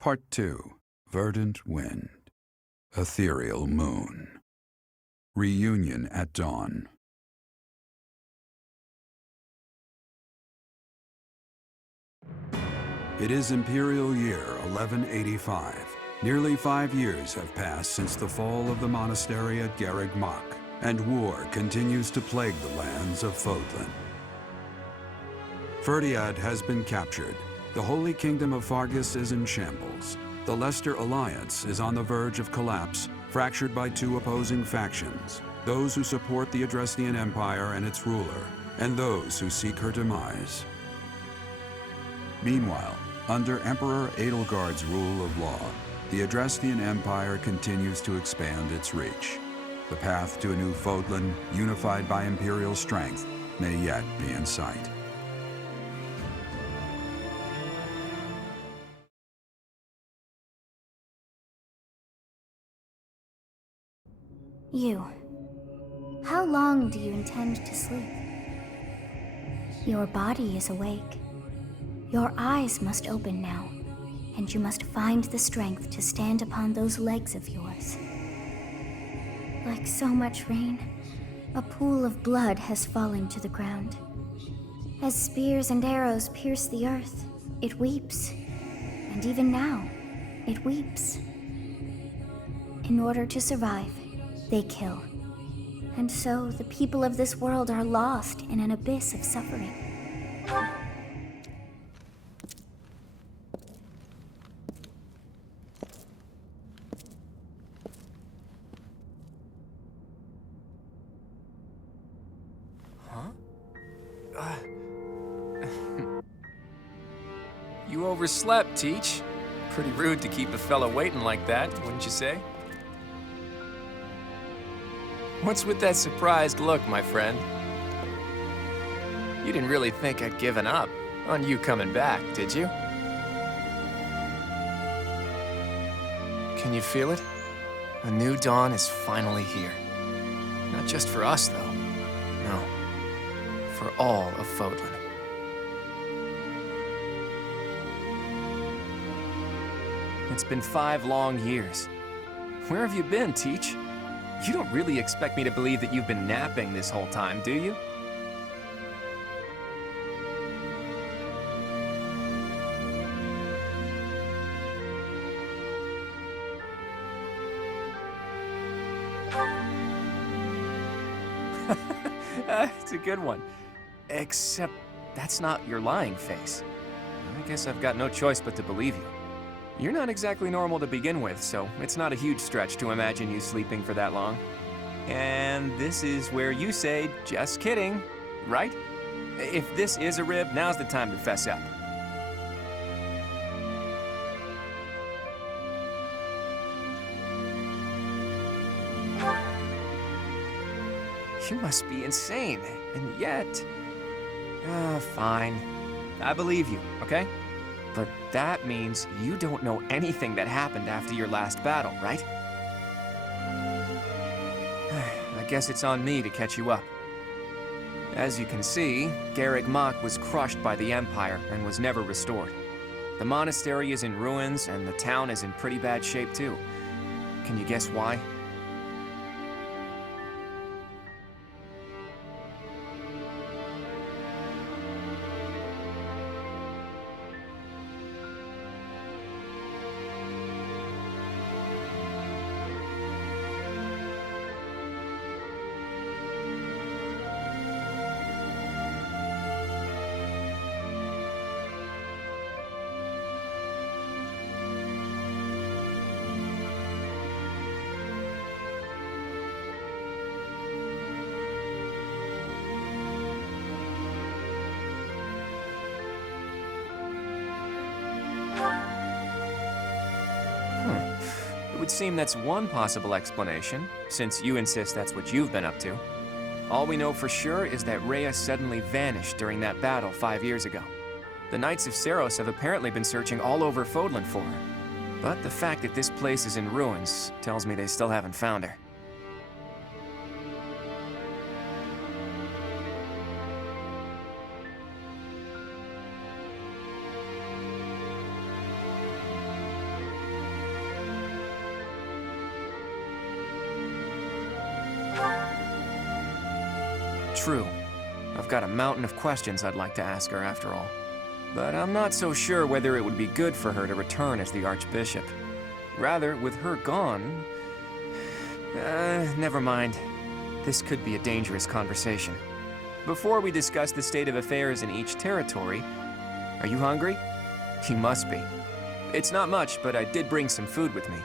Part 2. Verdant Wind. Ethereal Moon. Reunion at Dawn. It is Imperial Year 1185. Nearly 5 years have passed since the fall of the monastery at Garreg Mach, and war continues to plague the lands of Fodlan. Ferdiad has been captured. The Holy Kingdom of Fargus is in shambles. The Leicester Alliance is on the verge of collapse, fractured by two opposing factions, those who support the Adrestian Empire and its ruler, and those who seek her demise. Meanwhile, under Emperor Edelgard's rule of law, the Adrestian Empire continues to expand its reach. The path to a new Fodlan, unified by Imperial strength, may yet be in sight. You. How long do you intend to sleep? Your body is awake. Your eyes must open now, and you must find the strength to stand upon those legs of yours. Like so much rain, a pool of blood has fallen to the ground. As spears and arrows pierce the earth, it weeps. And even now, it weeps. In order to survive, they kill. And so the people of this world are lost in an abyss of suffering. You overslept, Teach. Pretty rude to keep a fella waiting like that, wouldn't you say? What's with that surprised look, my friend? You didn't really think I'd given up on you coming back, did you? Can you feel it? A new dawn is finally here. Not just for us, though. No. For all of Fodlan. It's been 5 long years. Where have you been, Teach? You don't really expect me to believe that you've been napping this whole time, do you? It's a good one. Except that's not your lying face. I guess I've got no choice but to believe you. You're not exactly normal to begin with, so it's not a huge stretch to imagine you sleeping for that long. And this is where you say, just kidding, right? If this is a rib, now's the time to fess up. You must be insane, and yet... fine. I believe you, okay? But that means you don't know anything that happened after your last battle, right? I guess it's on me to catch you up. As you can see, Garreg Mach was crushed by the Empire and was never restored. The monastery is in ruins, and the town is in pretty bad shape too. Can you guess why? It would seem that's one possible explanation, since you insist that's what you've been up to. All we know for sure is that Rhea suddenly vanished during that battle 5 years ago. The Knights of Seiros have apparently been searching all over Fodlan for her. But the fact that this place is in ruins tells me they still haven't found her. True. I've got a mountain of questions I'd like to ask her after all. But I'm not so sure whether it would be good for her to return as the Archbishop. Rather, with her gone... never mind. This could be a dangerous conversation. Before we discuss the state of affairs in each territory, are you hungry? You must be. It's not much, but I did bring some food with me.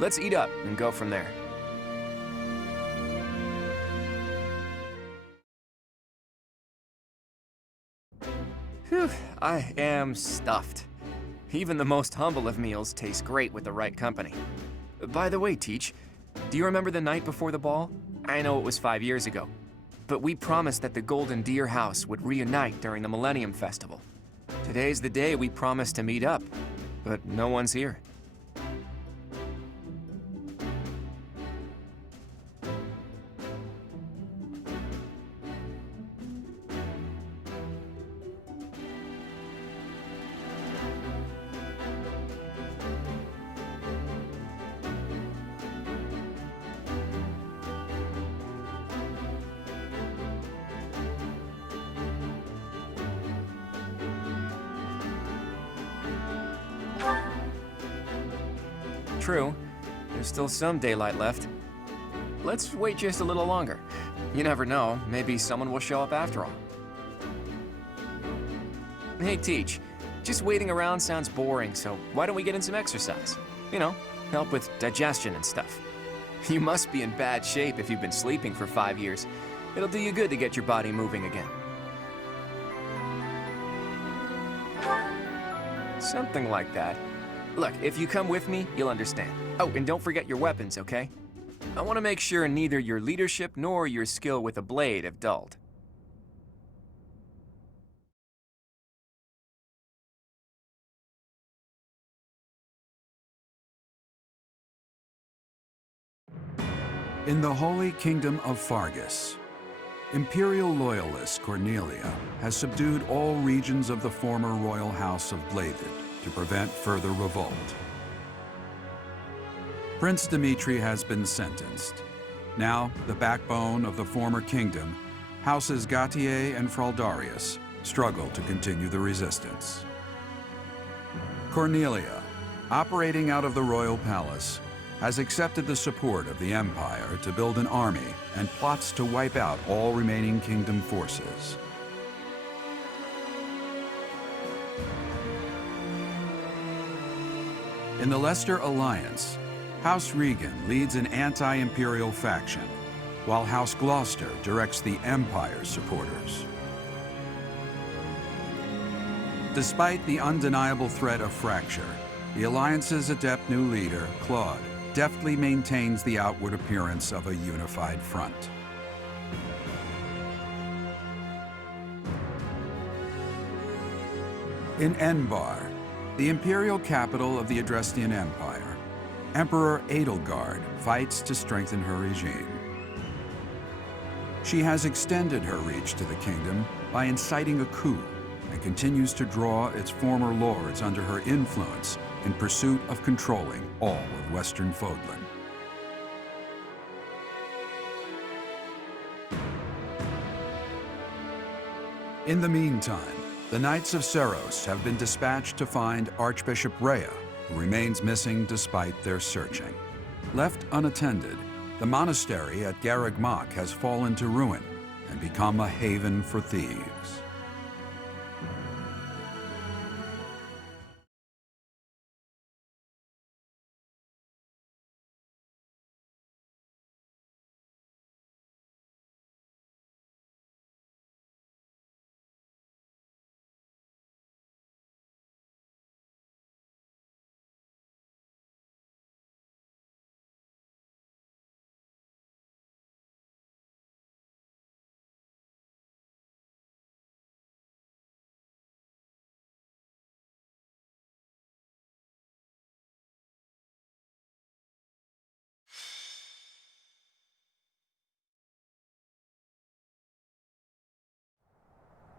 Let's eat up and go from there. Whew, I am stuffed. Even the most humble of meals taste great with the right company. By the way, Teach, do you remember the night before the ball? I know it was 5 years ago, but we promised that the Golden Deer House would reunite during the Millennium Festival. Today's the day we promised to meet up, but no one's here. True, there's still some daylight left. Let's wait just a little longer. You never know, maybe someone will show up after all. Hey, Teach, just waiting around sounds boring, so why don't we get in some exercise? You know, help with digestion and stuff. You must be in bad shape if you've been sleeping for 5 years. It'll do you good to get your body moving again. Something like that. Look, if you come with me, you'll understand. Oh, and don't forget your weapons, okay? I want to make sure neither your leadership nor your skill with a blade have dulled. In the Holy Kingdom of Fargus, Imperial loyalist Cornelia has subdued all regions of the former royal house of Blathed to prevent further revolt. Prince Dimitri has been sentenced. Now, the backbone of the former kingdom, Houses Gautier and Fraldarius, struggle to continue the resistance. Cornelia, operating out of the royal palace, has accepted the support of the Empire to build an army and plots to wipe out all remaining kingdom forces. In the Leicester Alliance, House Regan leads an anti-imperial faction, while House Gloucester directs the Empire's supporters. Despite the undeniable threat of fracture, the Alliance's adept new leader, Claude, deftly maintains the outward appearance of a unified front. In Enbar, the imperial capital of the Adrestian Empire, Emperor Edelgard fights to strengthen her regime. She has extended her reach to the kingdom by inciting a coup and continues to draw its former lords under her influence in pursuit of controlling all of Western Fodlan. In the meantime, the Knights of Seros have been dispatched to find Archbishop Rhea, who remains missing despite their searching. Left unattended, the monastery at Garreg Mach has fallen to ruin and become a haven for thieves.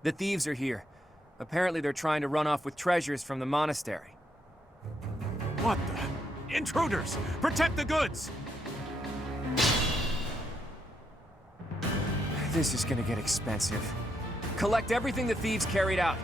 The thieves are here. Apparently they're trying to run off with treasures from the monastery. What the? Intruders! Protect the goods! This is gonna get expensive. Collect everything the thieves carried out.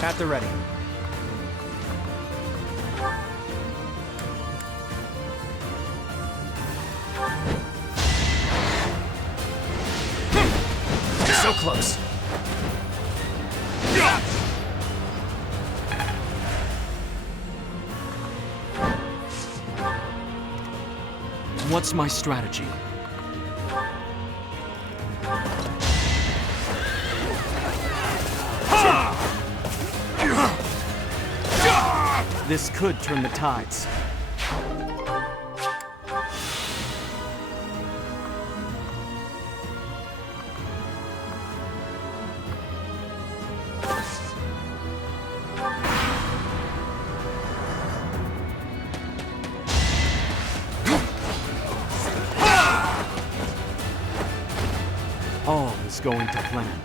At the ready. So close. What's my strategy? This could turn the tides. All is going to plan.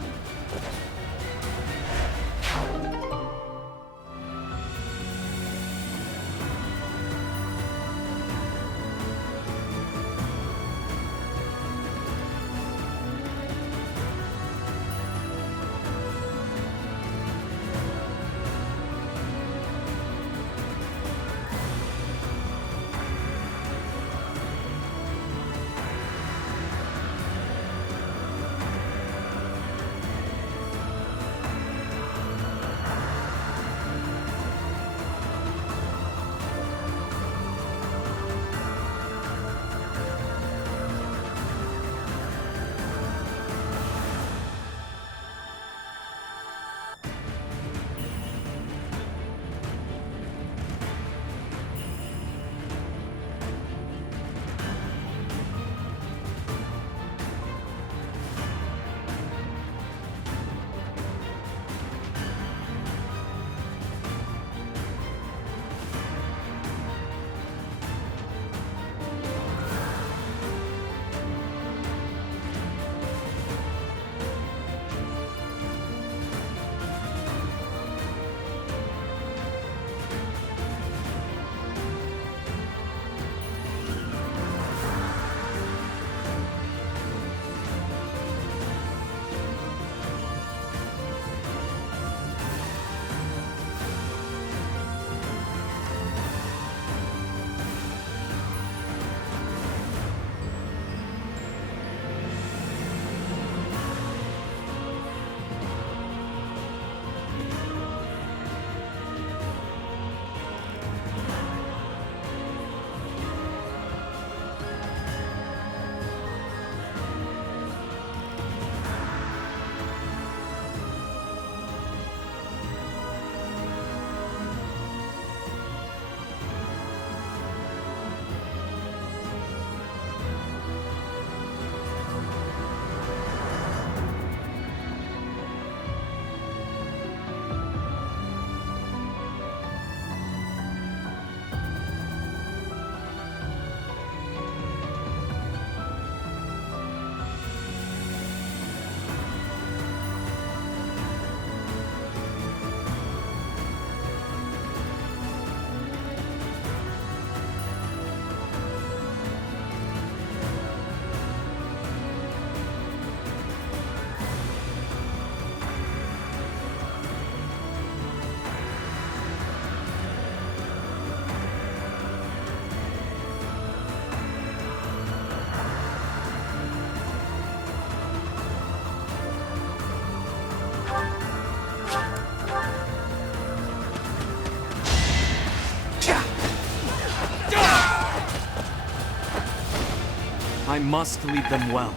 I must lead them well.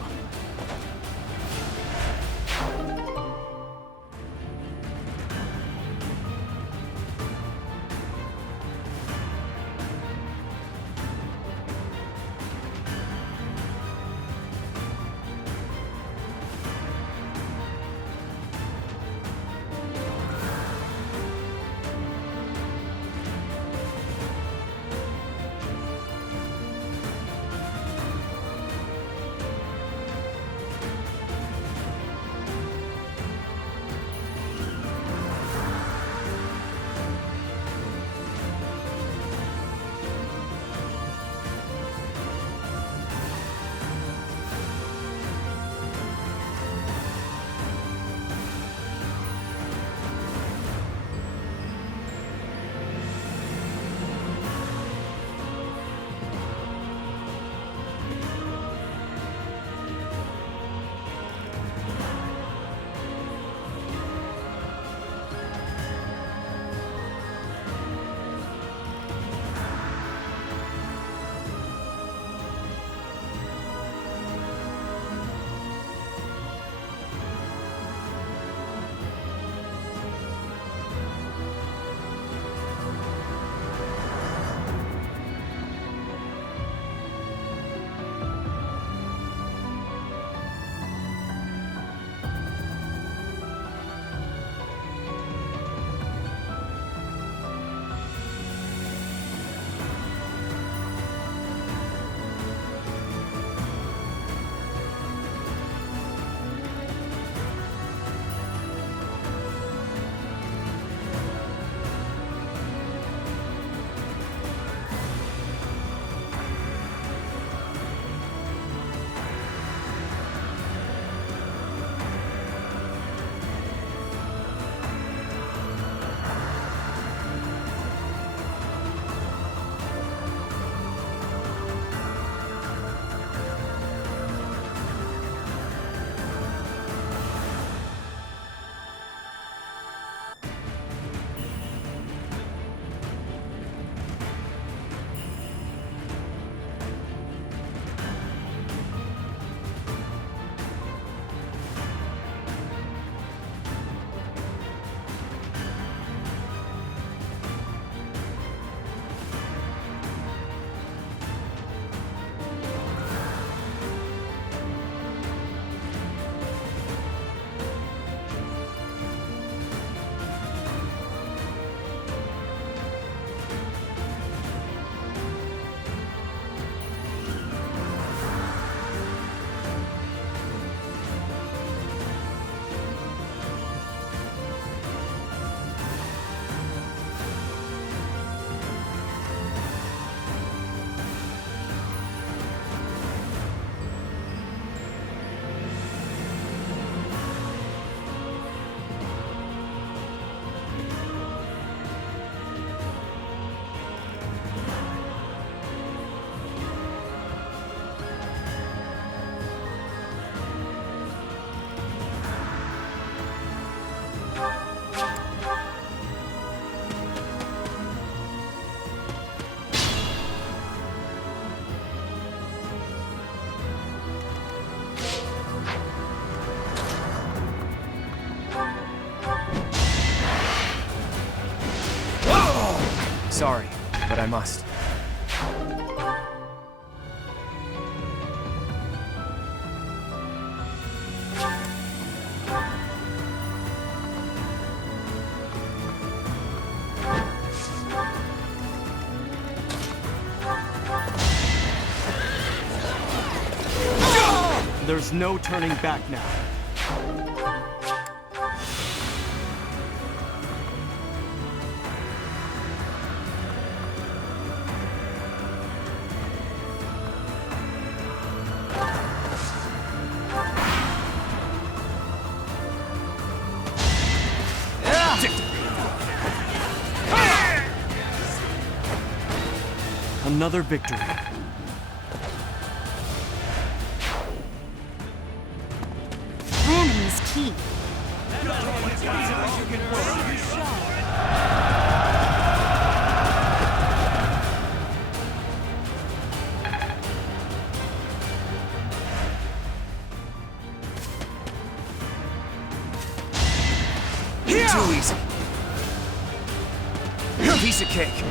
Sorry, but I must. There's no turning back now. Another victory. Planning is key. You're too easy. You're a piece of cake.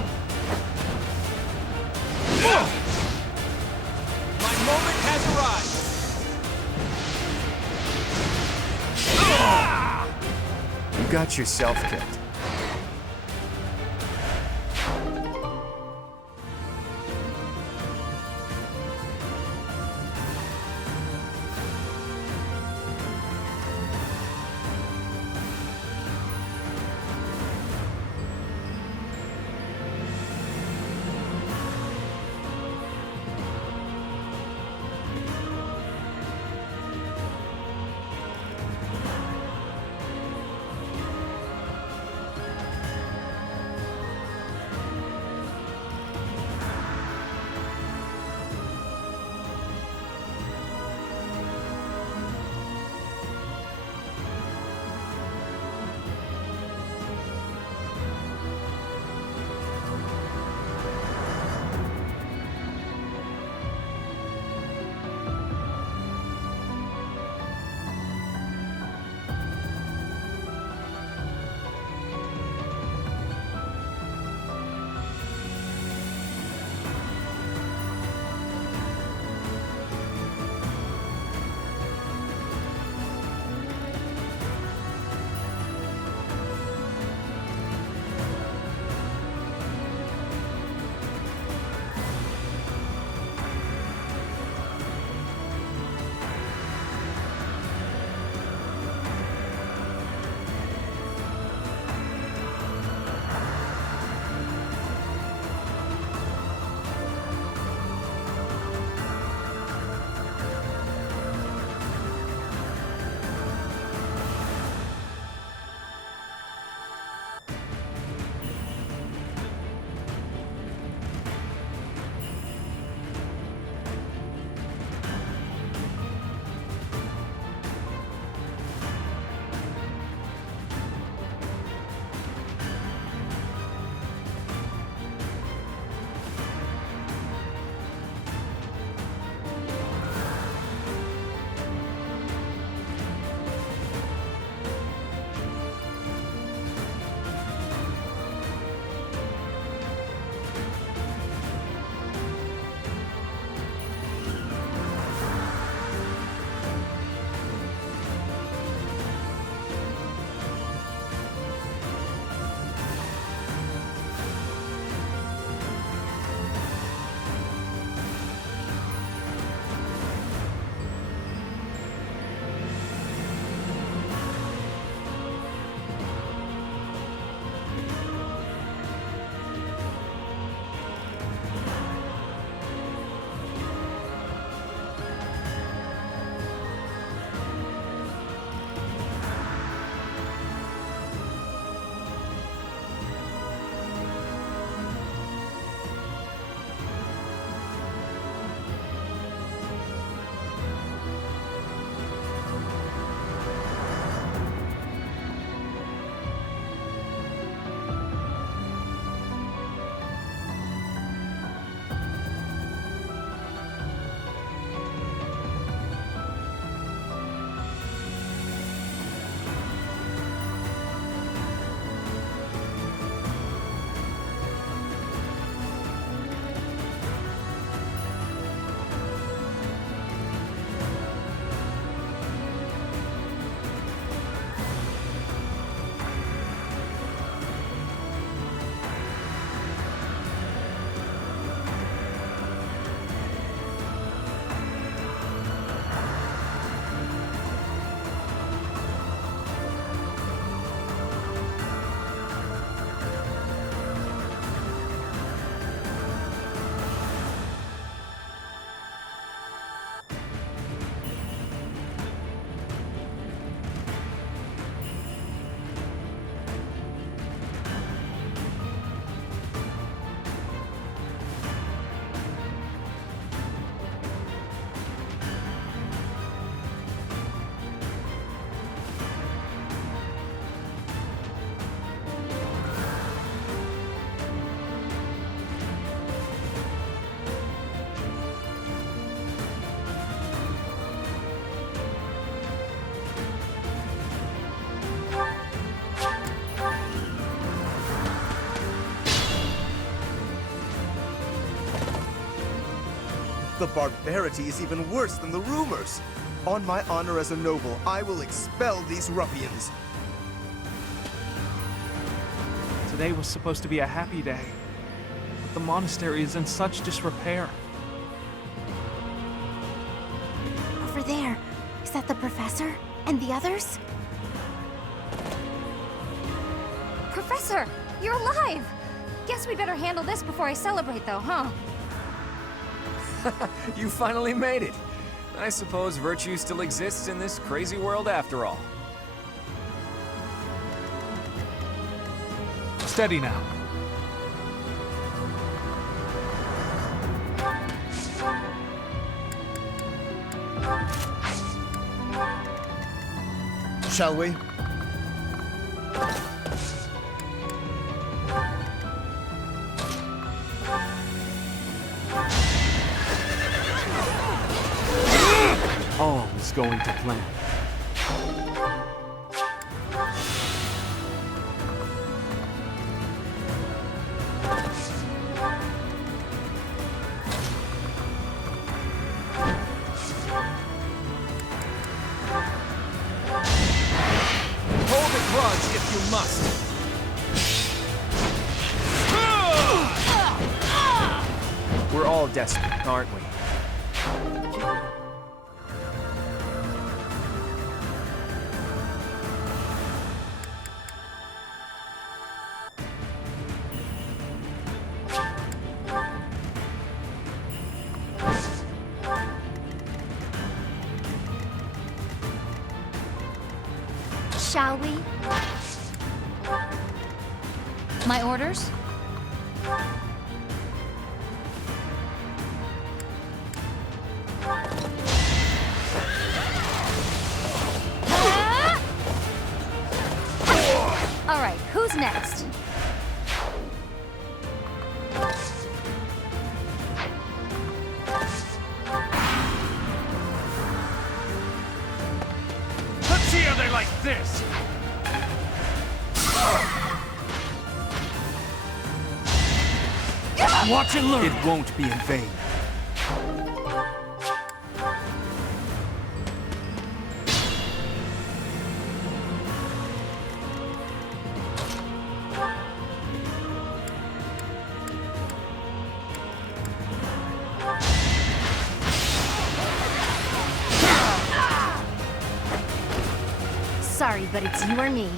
My moment has arrived! You got yourself kicked. The barbarity is even worse than the rumors. On my honor as a noble, I will expel these ruffians. Today was supposed to be a happy day, but the monastery is in such disrepair. Over there. Is that the professor? And the others? Professor, you're alive! Guess we better handle this before I celebrate, though, huh? You finally made it. I suppose virtue still exists in this crazy world after all. Steady now. Shall we? All is going to plan. Hold a grudge if you must. We're all desperate, aren't we? Shall we? My orders? All right, who's next? Let's see how they like this. Watch and learn. It won't be in vain. Sorry, but it's you or me.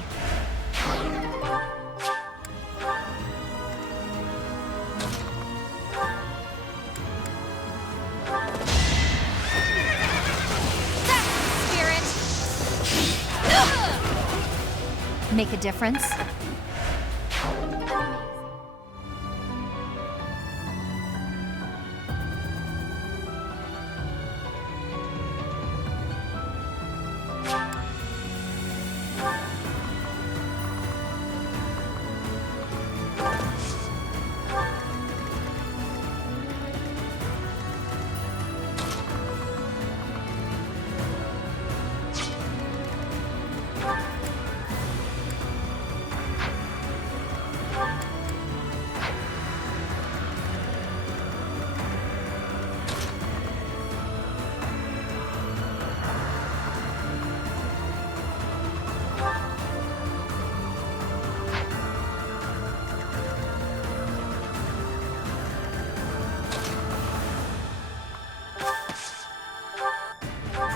Make a difference?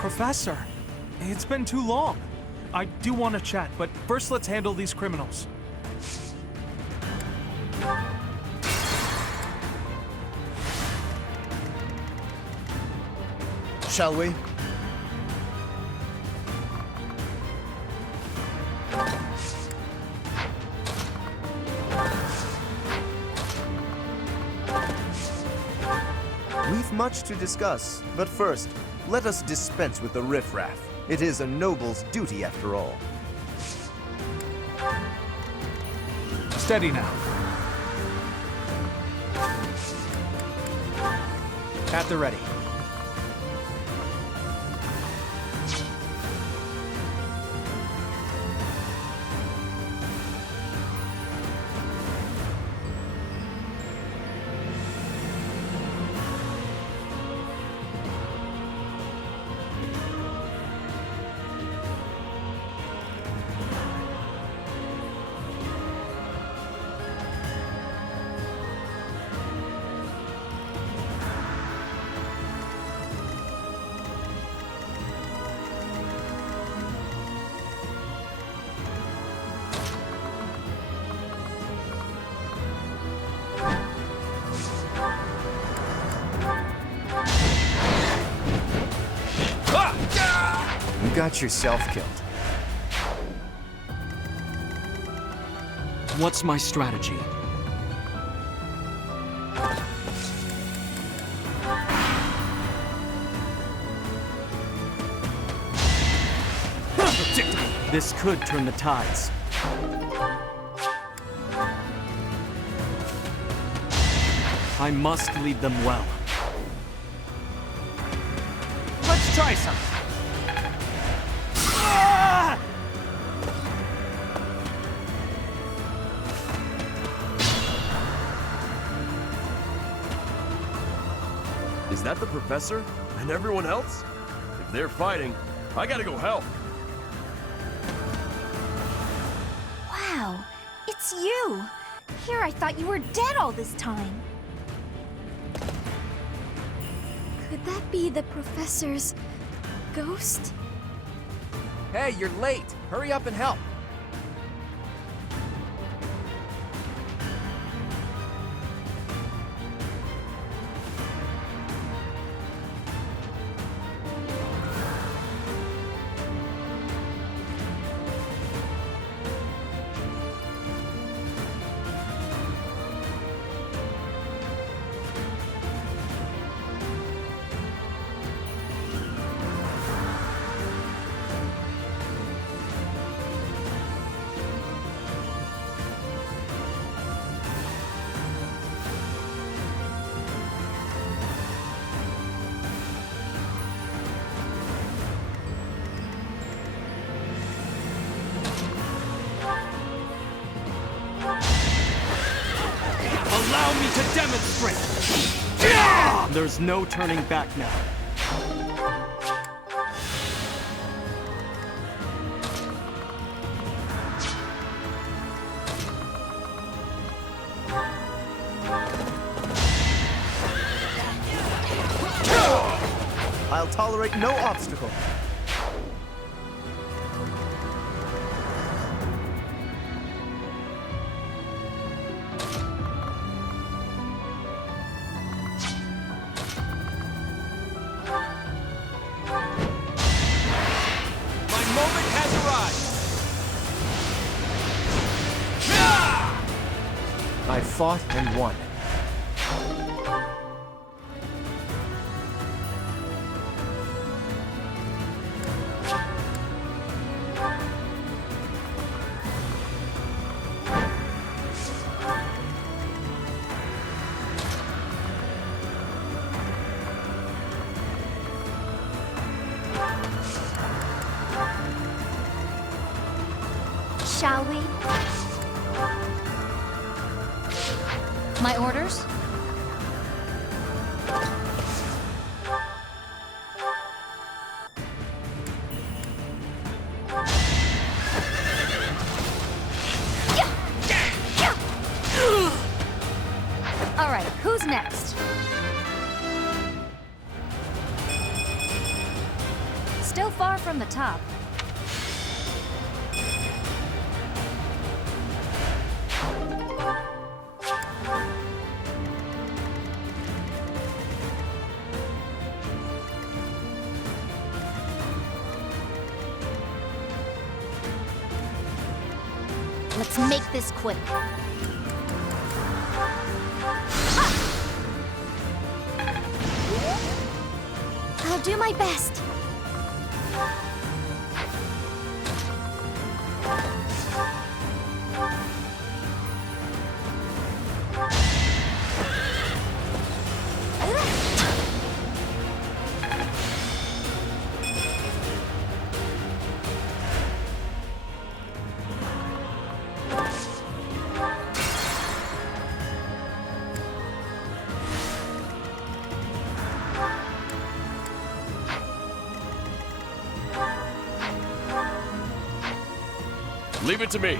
Professor, it's been too long. I do want to chat, but first let's handle these criminals. Shall we? We've much to discuss, but first, let us dispense with the riffraff. It is a noble's duty, after all. Steady now. At the ready. got yourself killed. What's my strategy? This could turn the tides. I must lead them well. Let's try something. Is that the professor? And everyone else? If they're fighting, I gotta go help. Wow, it's you! Here I thought you were dead all this time. Could that be the professor's ghost? Hey, you're late. Hurry up and help. Allow me to demonstrate! There's no turning back now. I'll tolerate no obstacle. My moment has arrived! I fought and won. Shall we? My orders? All right, who's next? Still far from the top. Let's make this quick. I'll do my best. Leave it to me.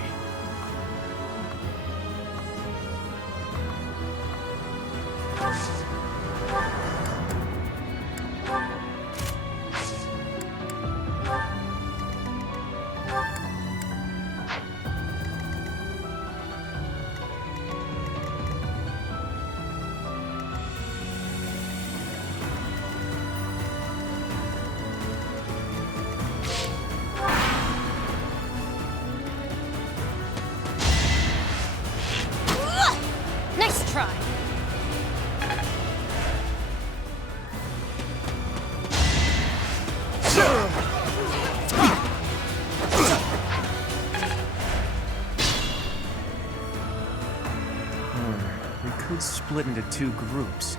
is split into two groups.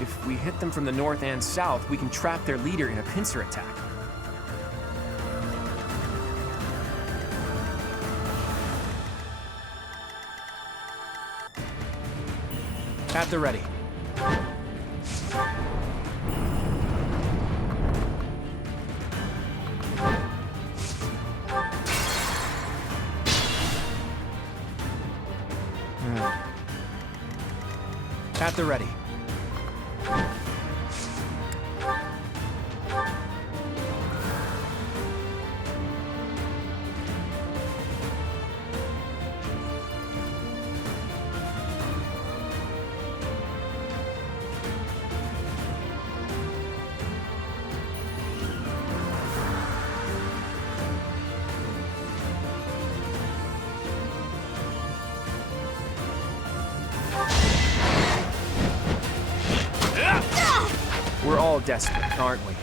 If we hit them from the north and south, we can trap their leader in a pincer attack. At the ready. At the ready. We're all desperate, aren't we?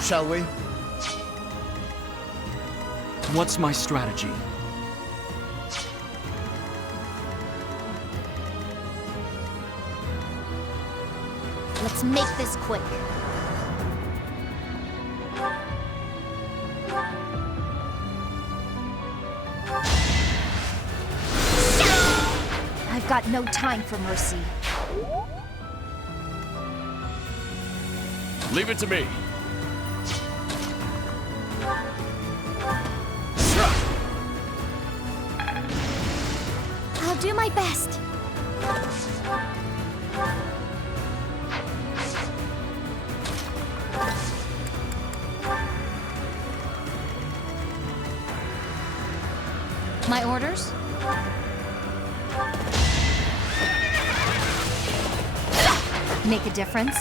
Shall we? What's my strategy? Let's make this quick. I've got no time for mercy. Leave it to me. I'll do my best. My orders? Make a difference?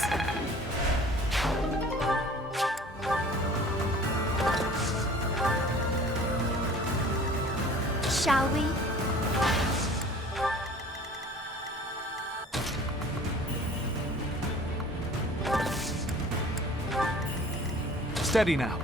Shall we? Steady now.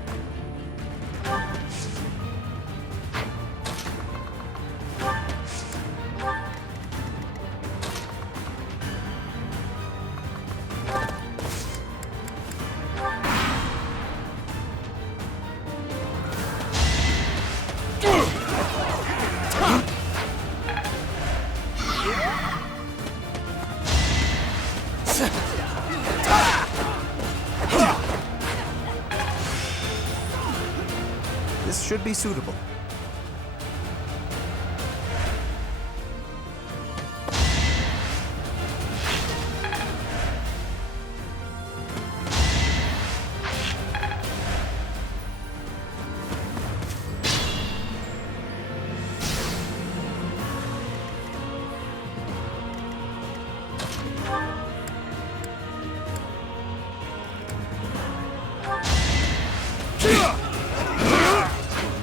This should be suitable.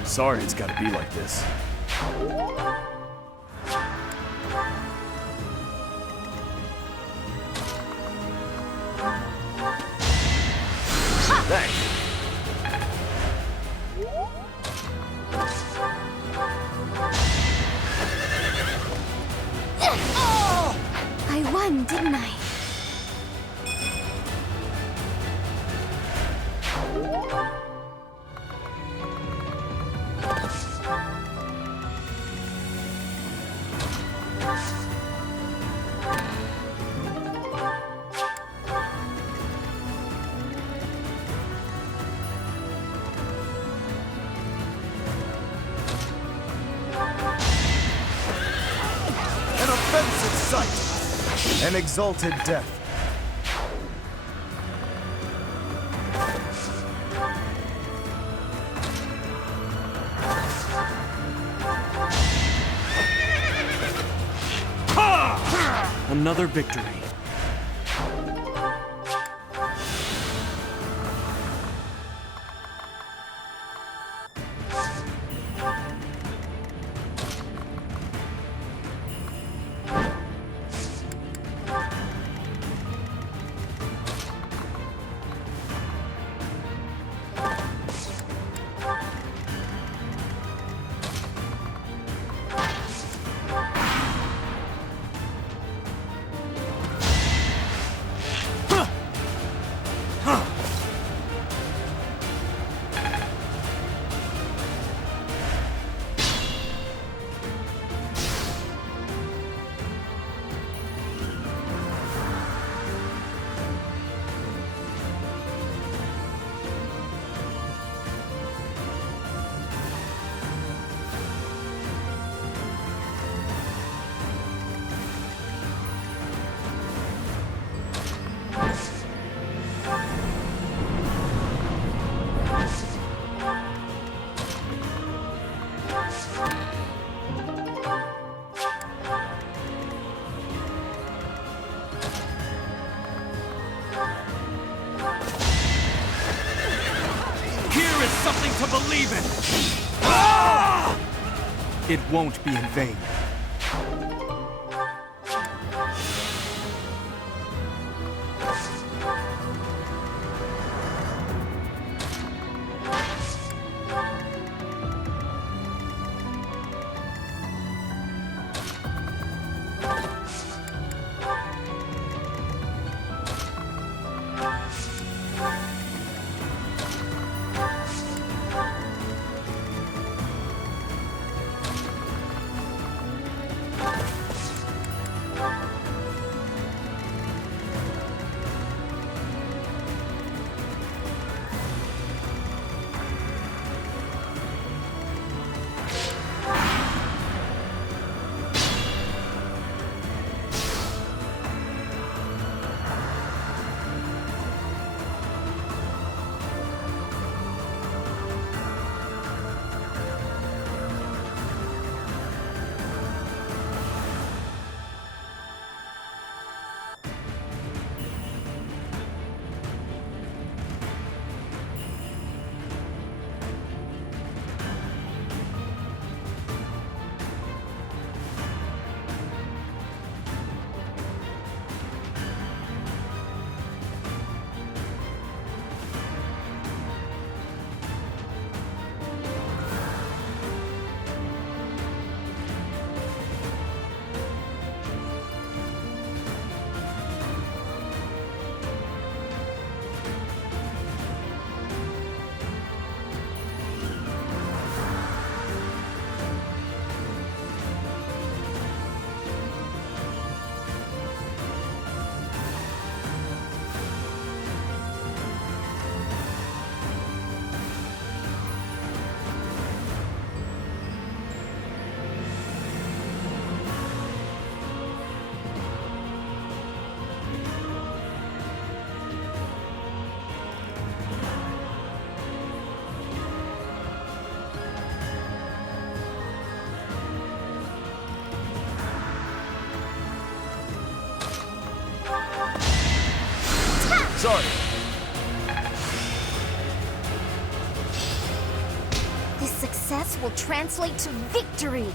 Sorry it's gotta be like this. Thanks. I won, didn't I? An offensive sight! An exalted death. Another victory. us something to believe in! It won't be in vain. Sorry. This success will translate to victory!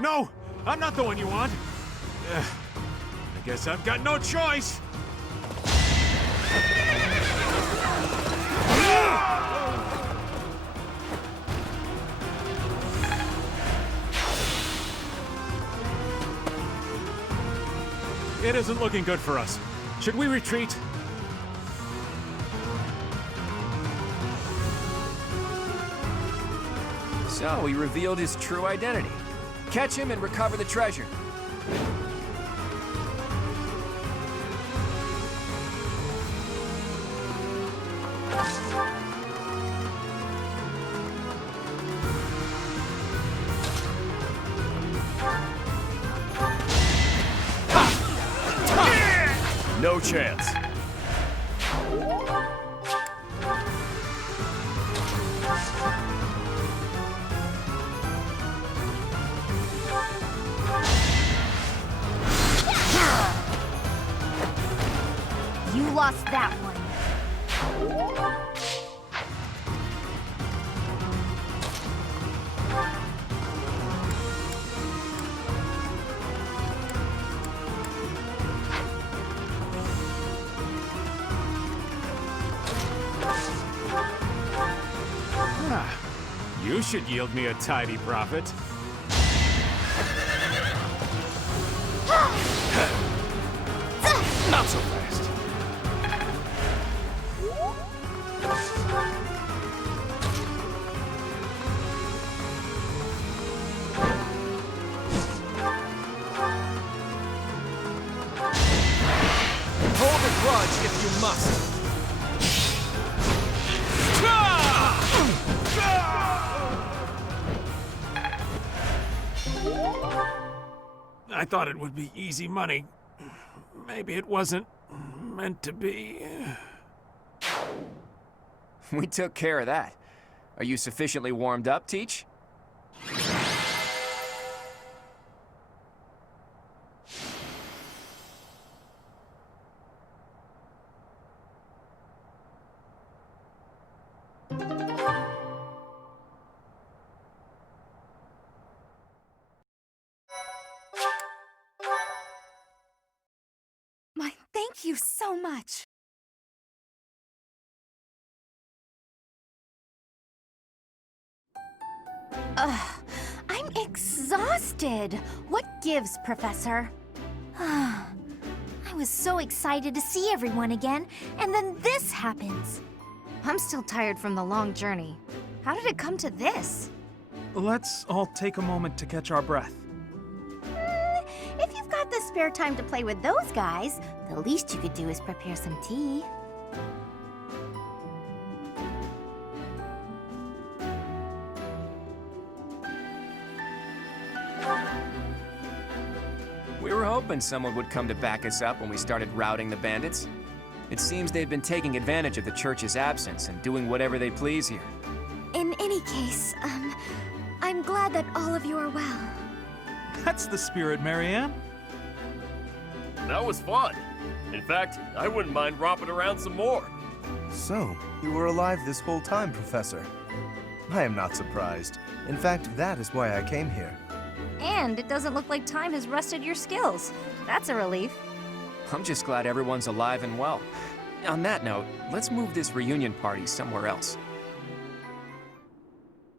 No! I'm not the one you want! I guess I've got no choice! It isn't looking good for us. Should we retreat? So, he revealed his true identity. Catch him and recover the treasure. No chance. lost that one. You should yield me a tidy profit. Not so fast. Hold a grudge if you must. I thought it would be easy money. Maybe it wasn't meant to be. We took care of that. Are you sufficiently warmed up, Teach? Thank you so much. I'm exhausted. What gives, Professor? I was so excited to see everyone again, and then this happens. I'm still tired from the long journey. How did it come to this? Let's all take a moment to catch our breath. If you've got the spare time to play with those guys, the least you could do is prepare some tea. We were hoping someone would come to back us up when we started routing the bandits. It seems they've been taking advantage of the church's absence and doing whatever they please here. In any case, I'm glad that all of you are well. That's the spirit, Marianne. That was fun. In fact, I wouldn't mind romping around some more. So, you were alive this whole time, Professor. I am not surprised. In fact, that is why I came here. And it doesn't look like time has rusted your skills. That's a relief. I'm just glad everyone's alive and well. On that note, let's move this reunion party somewhere else.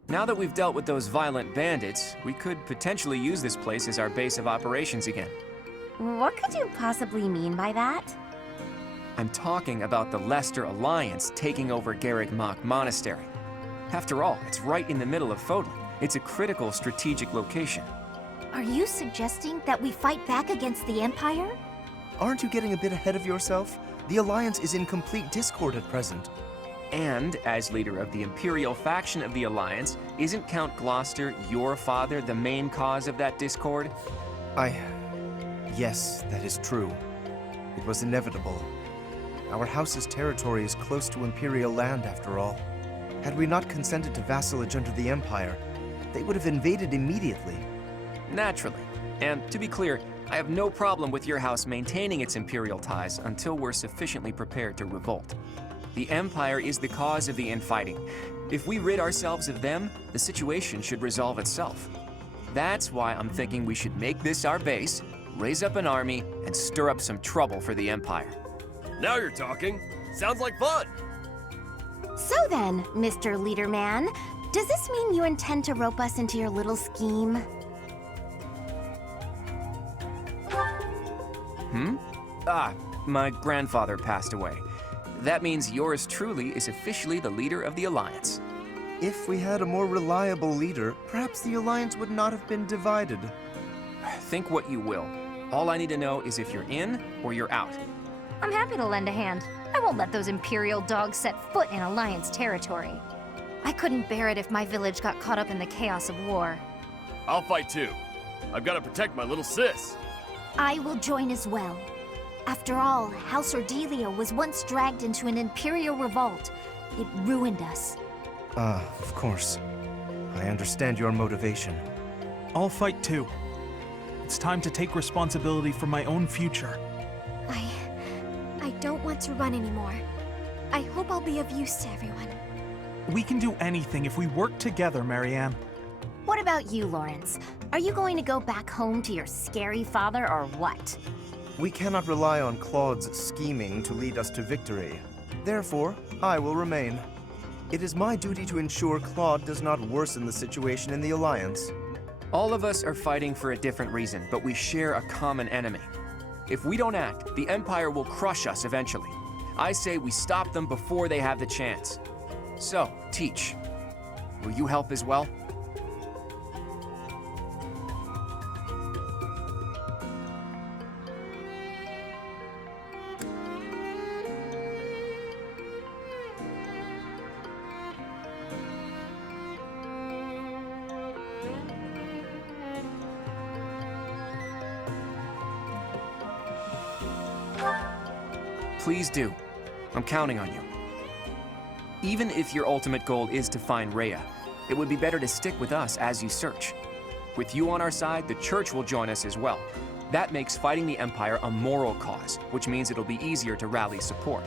Now that we've dealt with those violent bandits, we could potentially use this place as our base of operations again. What could you possibly mean by that? I'm talking about the Leicester Alliance taking over Garreg-Mach Monastery. After all, it's right in the middle of Fodlan. It's a critical strategic location. Are you suggesting that we fight back against the Empire? Aren't you getting a bit ahead of yourself? The Alliance is in complete discord at present. And, as leader of the Imperial faction of the Alliance, isn't Count Gloucester, your father, the main cause of that discord? Yes, that is true. It was inevitable. Our house's territory is close to Imperial land, after all. Had we not consented to vassalage under the Empire, they would have invaded immediately. Naturally. And to be clear, I have no problem with your house maintaining its Imperial ties until we're sufficiently prepared to revolt. The Empire is the cause of the infighting. If we rid ourselves of them, the situation should resolve itself. That's why I'm thinking we should make this our base, raise up an army, and stir up some trouble for the Empire. Now you're talking. Sounds like fun. So then, Mr. Leaderman, does this mean you intend to rope us into your little scheme? My grandfather passed away. That means yours truly is officially the leader of the Alliance. If we had a more reliable leader, perhaps the Alliance would not have been divided. Think what you will. All I need to know is if you're in or you're out. I'm happy to lend a hand. I won't let those Imperial dogs set foot in Alliance territory. I couldn't bear it if my village got caught up in the chaos of war. I'll fight too. I've got to protect my little sis. I will join as well. After all, House Ordelia was once dragged into an Imperial revolt. It ruined us. Of course. I understand your motivation. I'll fight too. It's time to take responsibility for my own future. I don't want to run anymore. I hope I'll be of use to everyone. We can do anything if we work together, Marianne. What about you, Lawrence? Are you going to go back home to your scary father or what? We cannot rely on Claude's scheming to lead us to victory. Therefore, I will remain. It is my duty to ensure Claude does not worsen the situation in the Alliance. All of us are fighting for a different reason, but we share a common enemy. If we don't act, the Empire will crush us eventually. I say we stop them before they have the chance. So, Teach, will you help as well? Please do. I'm counting on you. Even if your ultimate goal is to find Rhea, it would be better to stick with us as you search. With you on our side, the Church will join us as well. That makes fighting the Empire a moral cause, which means it'll be easier to rally support.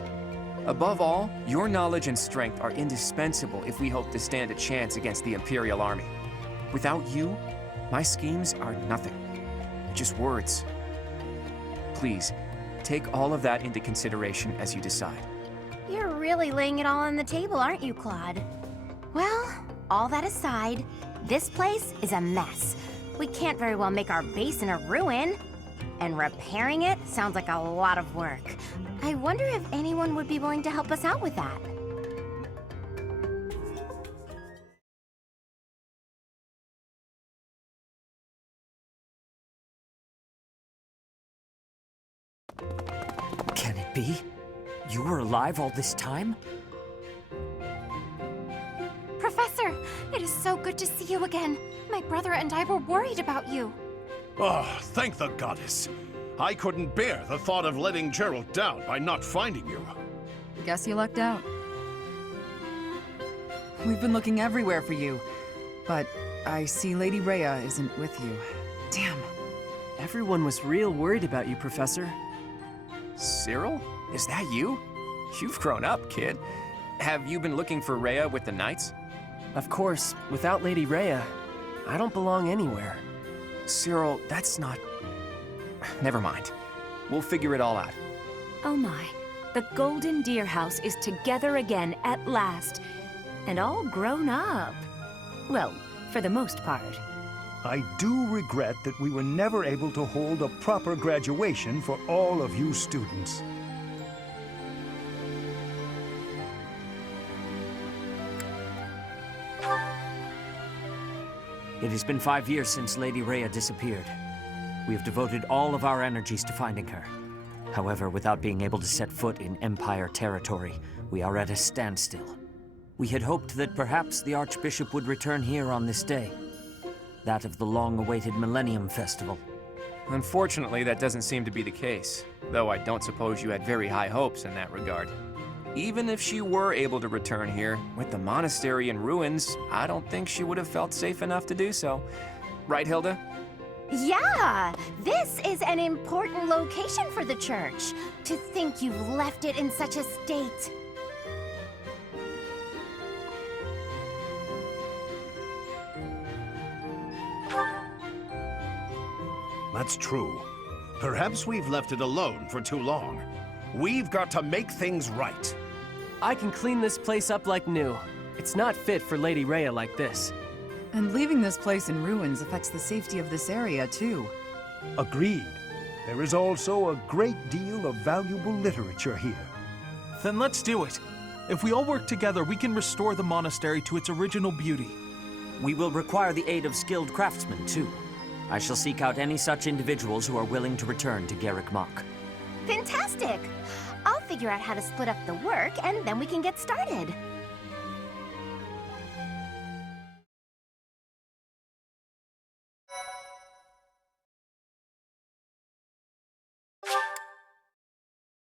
Above all, your knowledge and strength are indispensable if we hope to stand a chance against the Imperial Army. Without you, my schemes are nothing. Just words. Please, take all of that into consideration as you decide. You're really laying it all on the table, aren't you, Claude? Well, all that aside, this place is a mess. We can't very well make our base in a ruin. And repairing it sounds like a lot of work. I wonder if anyone would be willing to help us out with that. Can it be? You were alive all this time? Professor, it is so good to see you again. My brother and I were worried about you. Oh, thank the goddess. I couldn't bear the thought of letting Gerald down by not finding you. Guess you lucked out. We've been looking everywhere for you, but I see Lady Rhea isn't with you. Damn. Everyone was real worried about you, Professor. Cyril? Is that you? You've grown up, kid. Have you been looking for Rhea with the Knights? Of course, without Lady Rhea, I don't belong anywhere. Cyril, that's not... Never mind. We'll figure it all out. Oh my. The Golden Deer House is together again at last. And all grown up. Well, for the most part. I do regret that we were never able to hold a proper graduation for all of you students. It has been 5 years since Lady Rhea disappeared. We have devoted all of our energies to finding her. However, without being able to set foot in Empire territory, we are at a standstill. We had hoped that perhaps the Archbishop would return here on this day. That of the long-awaited Millennium Festival. Unfortunately, that doesn't seem to be the case, though I don't suppose you had very high hopes in that regard. Even if she were able to return here, with the monastery in ruins, I don't think she would have felt safe enough to do so. Right, Hilda? Yeah! This is an important location for the church. To think you've left it in such a state. That's true. Perhaps we've left it alone for too long. We've got to make things right. I can clean this place up like new. It's not fit for Lady Rhea like this. And leaving this place in ruins affects the safety of this area, too. Agreed. There is also a great deal of valuable literature here. Then let's do it. If we all work together, we can restore the monastery to its original beauty. We will require the aid of skilled craftsmen, too. I shall seek out any such individuals who are willing to return to Garrick Mach. Fantastic! I'll figure out how to split up the work, and then we can get started.